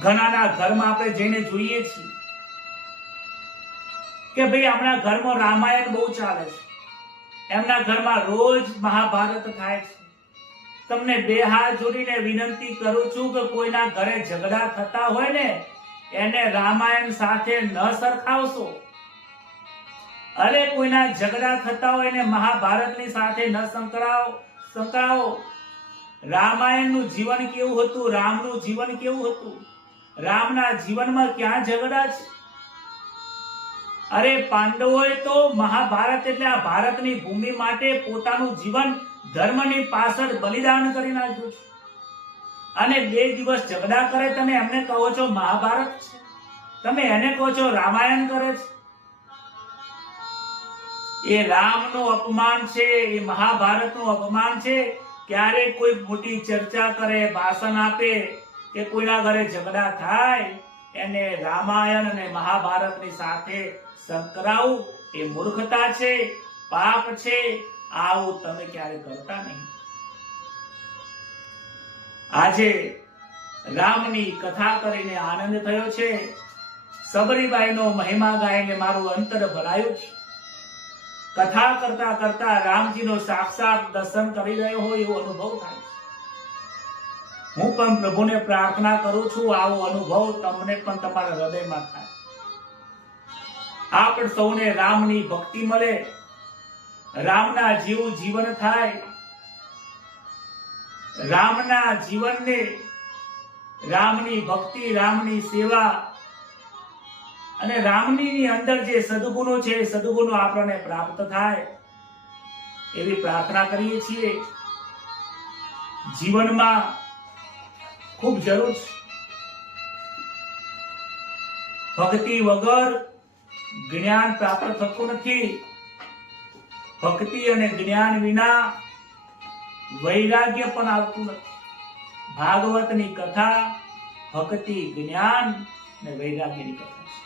ઘણાના ઘરમાં આપણે જઈને જોઈએ છીએ કે ભાઈ આપણા ઘરમાં રામાયણ બહુ ચાલે છે. એમના ઘરમાં રોજ મહાભારત થાય છે. તમને બે હાથ જોડીને વિનંતી કરું છું કે કોઈના ઘરે ઝઘડા થતા હોય ને, એને રામાયણ સાથે ન સરખાવશો. અરે કોઈના ઝઘડા થતા હોય ને મહાભારતની સાથે ન સંકળાવો સંકળાવો. રામાયણનું જીવન કેવું હતું? રામનું જીવન કેવું હતું? રામના જીવનમાં ક્યાં ઝઘડા છે? અરે પાંડવોએ તો મહાભારત એટલે આ ભારતની ભૂમિ માટે પોતાનું જીવન ધર્મની પાછળ બલિદાન કરી નાખ્યું છે. અને બે દિવસ ઝઘડા કરે તમે એમને કહો છો મહાભારત છે? તમે એને કહો છો રામાયણ કરે છે? એ રામનું અપમાન છે, એ મહાભારતનું અપમાન છે ક્યારે કોઈ મોટી ચર્ચા કરે, ભાષણ આપે કે કોઈના ઘરે ઝઘડા થાય, એને રામાયણ અને મહાભારતની સાથે સંકળાવું એ મૂર્ખતા છે, પાપ છે, આવું તમે ક્યારે કરતા નહીં. આજે રામની કથા કરીને આનંદ થયો છે. સબરીબાઈનો મહિમા ગાઈને મારું અંતર ભરાયું છે. કથા કરતા કરતા રામજીનો સાક્ષાત દર્શન કરી રહ્યો હોય એવો અનુભવ થાય છે. હું પણ પ્રભુને પ્રાર્થના કરું છું, આવો અનુભવ તમને પણ તમારા હૃદયમાં થાય. આપણ સૌને રામની ભક્તિ મળે, રામના જેવું જીવન થાય, રામના જીવનને રામની ભક્તિ, રામની સેવા અને રામની અંદર જે સદગુણો છે સદગુણો આપણને પ્રાપ્ત થાય એવી પ્રાર્થના કરીએ છીએ. જીવનમાં ખૂબ જરૂર છે. ભક્તિ વગર જ્ઞાન પ્રાપ્ત થતું નથી. ભક્તિ અને જ્ઞાન વિના વૈરાગ્ય પણ આવતું નથી. ભાગવતની કથા ભક્તિ, જ્ઞાન અને વૈરાગ્યની કથા છે.